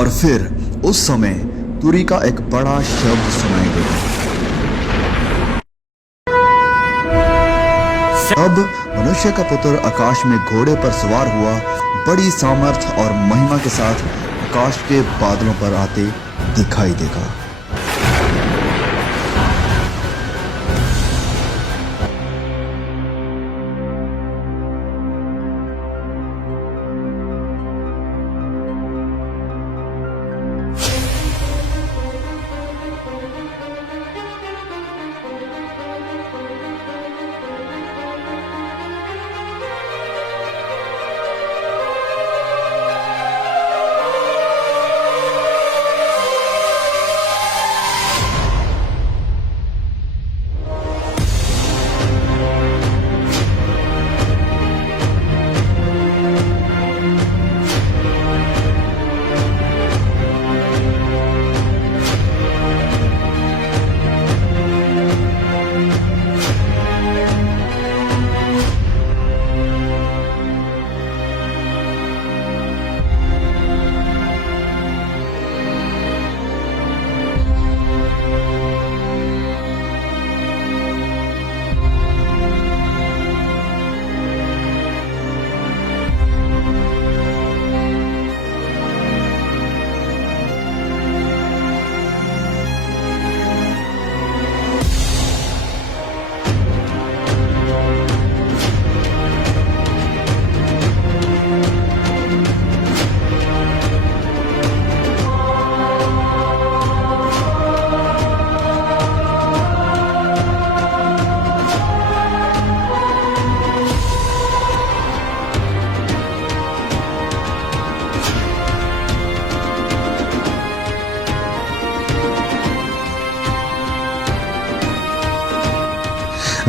और फिर उस समय तुरी का एक बड़ा शब्द सुनाई देगा। अब मनुष्य का पुत्र आकाश में घोड़े पर सवार हुआ बड़ी सामर्थ और महिमा के साथ आकाश के बादलों पर आते दिखाई देगा।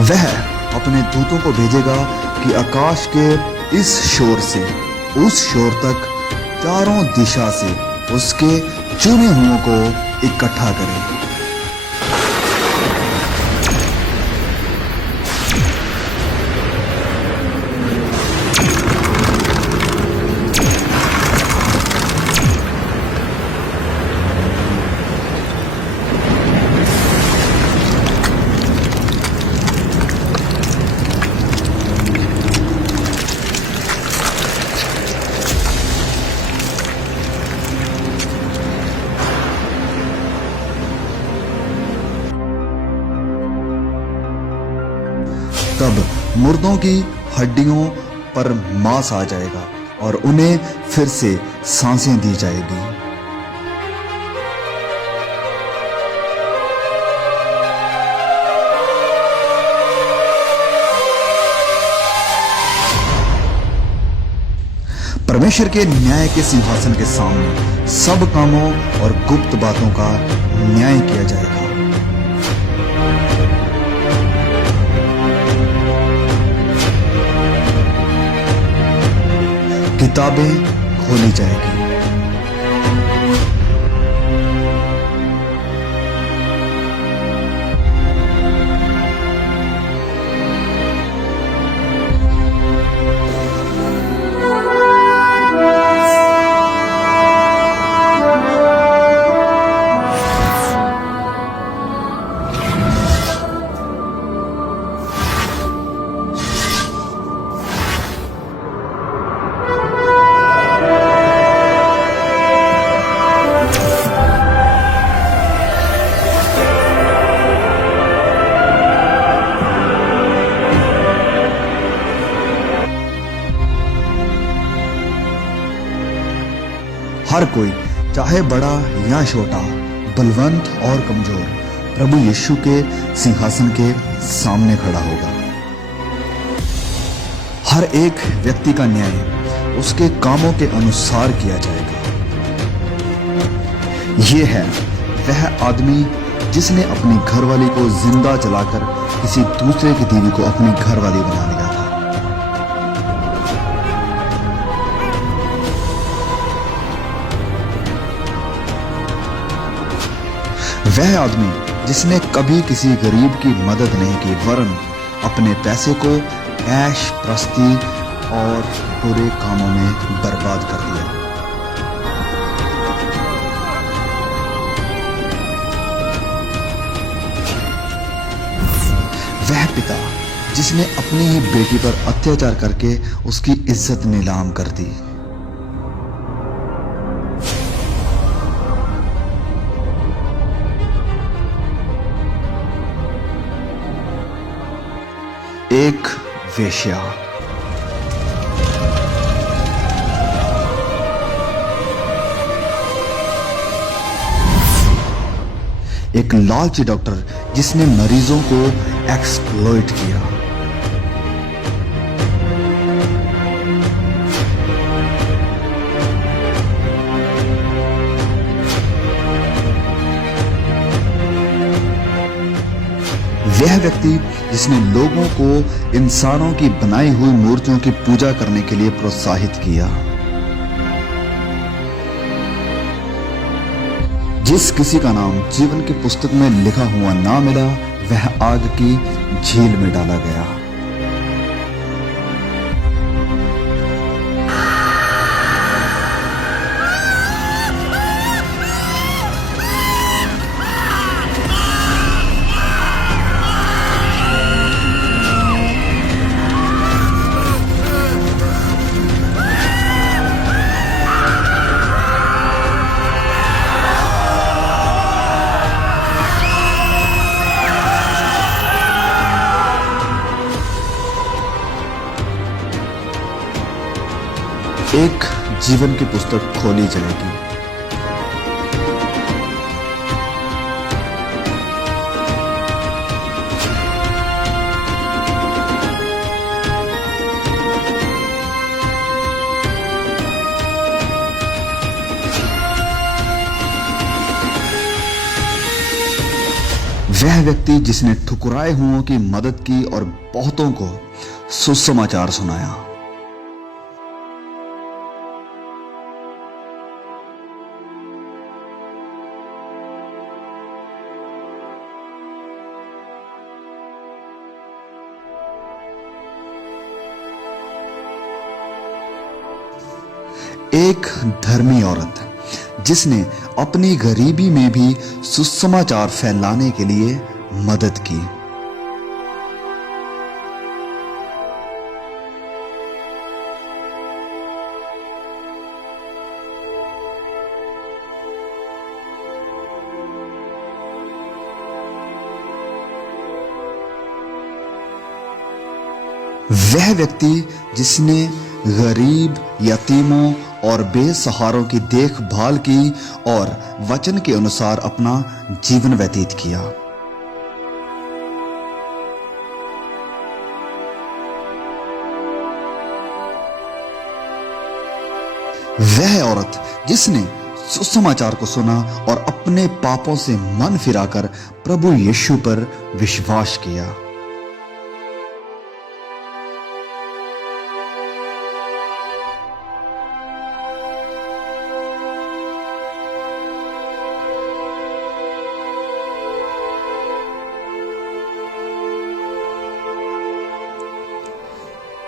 वह अपने दूतों को भेजेगा कि आकाश के इस शोर से उस शोर तक चारों दिशा से उसके चुने हुओं को इकट्ठा करें। तब मुर्दों की हड्डियों पर मांस आ जाएगा और उन्हें फिर से सांसें दी जाएगी। परमेश्वर के न्याय के सिंहासन के सामने सब कामों और गुप्त बातों का न्याय किया जाएगा। किताबें खोली जाएगी। हर कोई, चाहे बड़ा या छोटा, बलवंत और कमजोर, प्रभु यीशु के सिंहासन के सामने खड़ा होगा। हर एक व्यक्ति का न्याय उसके कामों के अनुसार किया जाएगा। ये है वह आदमी जिसने अपनी घरवाली को जिंदा जलाकर किसी दूसरे की बीवी को अपनी घरवाली बना लिया था। वह आदमी जिसने कभी किसी गरीब की मदद नहीं की, वरन अपने पैसे को ऐश प्रस्ती और बुरे कामों में बर्बाद कर दिया। वह पिता जिसने अपनी ही बेटी पर अत्याचार करके उसकी इज्जत नीलाम कर दी। एक वेश्या। एक लालची डॉक्टर जिसने मरीजों को एक्सप्लॉइट किया। वह व्यक्ति जिसने लोगों को इंसानों की बनाई हुई मूर्तियों की पूजा करने के लिए प्रोत्साहित किया। जिस किसी का नाम जीवन की पुस्तक में लिखा हुआ ना मिला, वह आग की झील में डाला गया। एक जीवन की पुस्तक खोली जाएगी। वह व्यक्ति जिसने ठुकराए हुओं की मदद की और बहुतों को सुसमाचार सुनाया। एक धर्मी औरत जिसने अपनी गरीबी में भी सुसमाचार फैलाने के लिए मदद की। वह व्यक्ति जिसने गरीब, यतीमों और बेसहारों की देखभाल की और वचन के अनुसार अपना जीवन व्यतीत किया। वह औरत जिसने सुसमाचार को सुना और अपने पापों से मन फिराकर प्रभु यीशु पर विश्वास किया।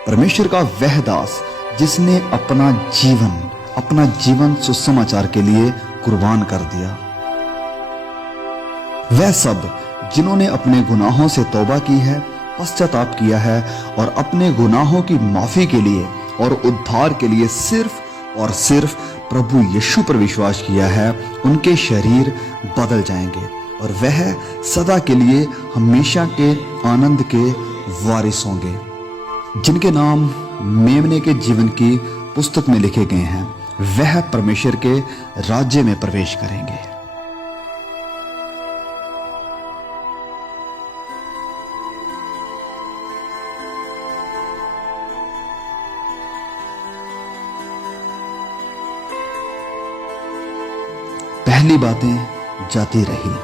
परमेश्वर का वह दास जिसने अपना जीवन सुसमाचार के लिए कुर्बान कर दिया। वह सब जिन्होंने अपने गुनाहों से तौबा की है, पश्चाताप किया है और अपने गुनाहों की माफी के लिए और उद्धार के लिए सिर्फ और सिर्फ प्रभु यीशु पर विश्वास किया है, उनके शरीर बदल जाएंगे और वह सदा के लिए हमेशा के आनंद के वारिस होंगे, जिनके नाम मेमने के जीवन की पुस्तक में लिखे गए हैं। वह परमेश्वर के राज्य में प्रवेश करेंगे। पहली बातें जाती रही।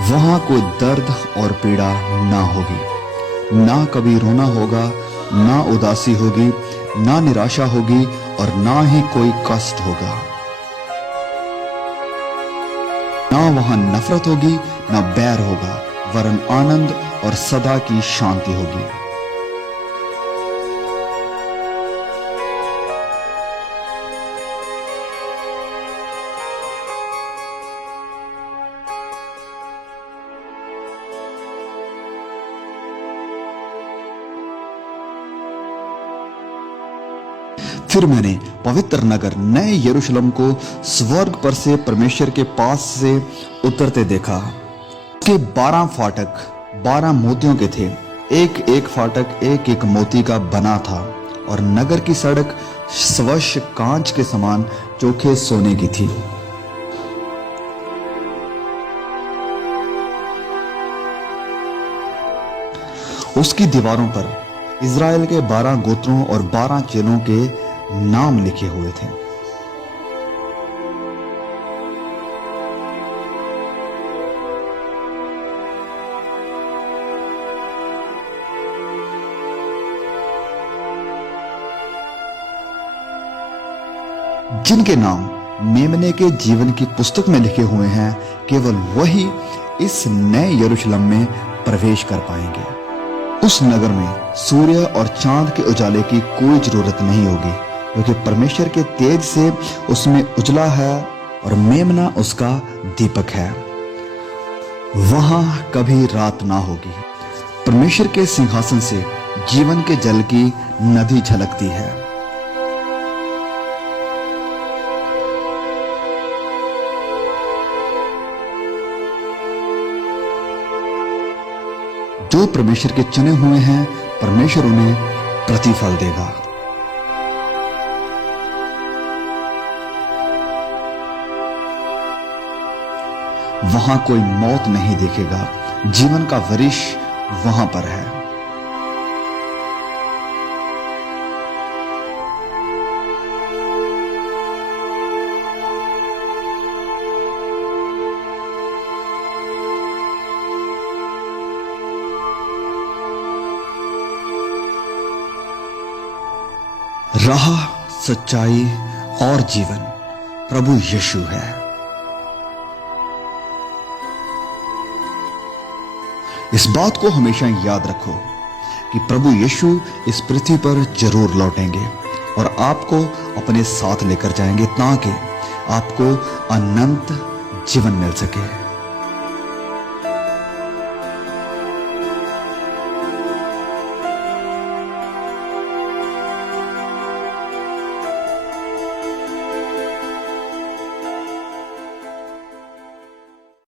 वहां कोई दर्द और पीड़ा ना होगी, ना कभी रोना होगा, ना उदासी होगी, ना निराशा होगी और ना ही कोई कष्ट होगा। ना वहां नफरत होगी, ना बैर होगा, वरन आनंद और सदा की शांति होगी। फिर मैंने पवित्र नगर नए यरूशलेम को स्वर्ग पर से परमेश्वर के पास से उतरते देखा। उसके 12 फाटक 12 मोतियों के थे, एक एक फाटक एक एक मोती का बना था और नगर की सड़क स्वच्छ कांच के समान चोखे सोने की थी। उसकी दीवारों पर इज़राइल के 12 गोत्रों और 12 चेलों के नाम लिखे हुए थे। जिनके नाम मेमने के जीवन की पुस्तक में लिखे हुए हैं, केवल वही इस नए यरूशलेम में प्रवेश कर पाएंगे। उस नगर में सूर्य और चांद के उजाले की कोई जरूरत नहीं होगी, क्योंकि परमेश्वर के तेज से उसमें उजला है और मेमना उसका दीपक है। वहां कभी रात ना होगी। परमेश्वर के सिंहासन से जीवन के जल की नदी झलकती है। जो परमेश्वर के चुने हुए हैं, परमेश्वर उन्हें प्रतिफल देगा। वहां कोई मौत नहीं देखेगा, जीवन का वृक्ष वहां पर है। राह, सच्चाई और जीवन प्रभु यीशु है। इस बात को हमेशा याद रखो कि प्रभु यीशु इस पृथ्वी पर जरूर लौटेंगे और आपको अपने साथ लेकर जाएंगे ताकि आपको अनंत जीवन मिल सके।